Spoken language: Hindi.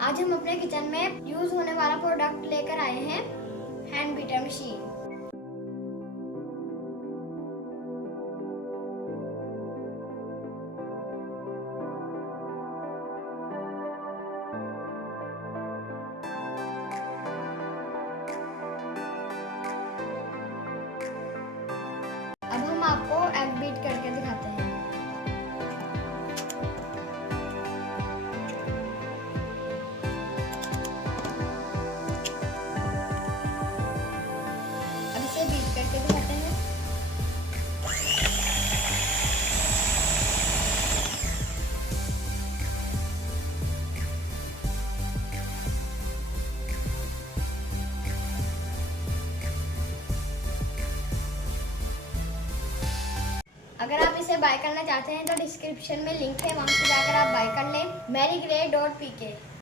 आज हम अपने किचन में यूज होने वाला प्रोडक्ट लेकर आए हैं, हैंड बीटर मशीन। अब हम आपको एग बीट करके दिखाते हैं। अब इसे बीट करके दिखाते हैं। अगर आप इसे बाय करना चाहते हैं तो डिस्क्रिप्शन में लिंक है, वहां से जाकर आप बाय कर लें। marygrey.pk।